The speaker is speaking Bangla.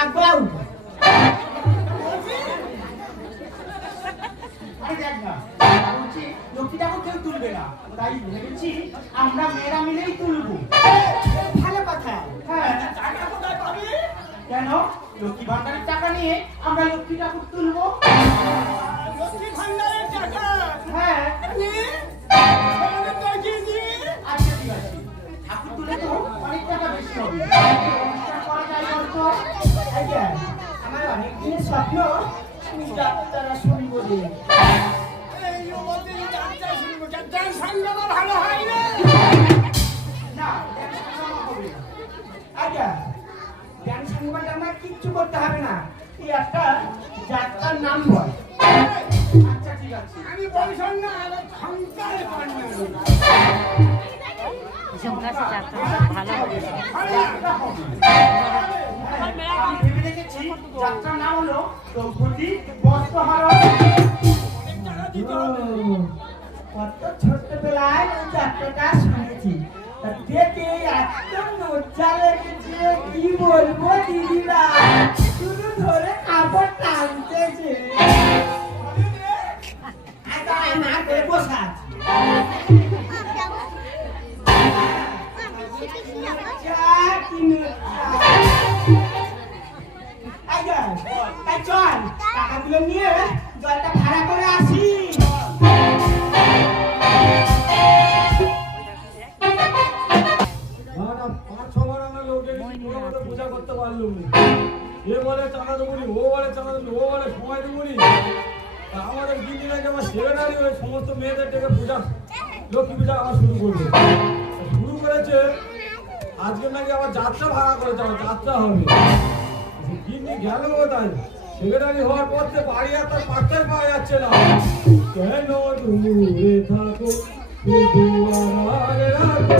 আগবাও দেখ না বলছি লক্ষ্মী ঠাকুর কেউ তুলবে না, তাই ভেবেছি আমরা মেয়েরা মিলেই তুলবো। ভালো কথা। হ্যাঁ টাকা কোথায় পাবি? কেন? লক্ষ্মী ভান্ডারের টাকা নিয়ে আমরা লক্ষ্মী ঠাকুর তুলবো। লক্ষ্মী ভান্ডারের টাকা? হ্যাঁ আচ্ছা ঠিক আছে, ঠাকুর তুলে তো অনেক টাকা বেশি হবে। অনুষ্ঠান করা যায় বলতো? আমার অনেক দিনের স্বপ্ন তুমি যাত্রা শুনবো যে ভালো হয় না। না হবে না। আচ্ছা জ্ঞান সংবাদে আমার কিচ্ছু করতে হবে না, এই একটা যাত্রার নাম বল। আচ্ছা ঠিক আছে, আমি বলছেন না সংসারে ঝুমকাতে যাত্রা ভালো হবে। আমি ভেবে দেখেছি যাত্রার নাম হলো দ্রৌপদী বস্ত্রহরণ। কত ছোটবেলায় যাত্রাটা শুনেছি, দেখে একদম মজা লেগেছে, কি বলবো দিদিরা, শুধু ধরে কাপড় টানতেছে। না করে বসা চল টাকাগুলো নিয়ে জলটা ভাড়া করে আসি। পূজা করতে পারলুম এ বলে চাঁদা দেবুনি, ও বলে চাঁদা দেবুনি, ও বলে সময় দেবুনি। আমাদের দিদিরা যেমন সেক্রেটারি হয়ে সমস্ত মেয়েদের ডেকে পূজা, লক্ষ্মী পূজা আবার শুরু করবে। শুরু করেছে আজকে নাকি আবার যাত্রা ভাড়া করেছে, আমার যাত্রা হবে। দিদি গেল কোথায়? সেক্রেটারি হওয়ার পর থেকে বাড়ি আর তার পাত্তাই পাওয়া যাচ্ছে না। কেন দূরে থাকো শুধু আমার রাখো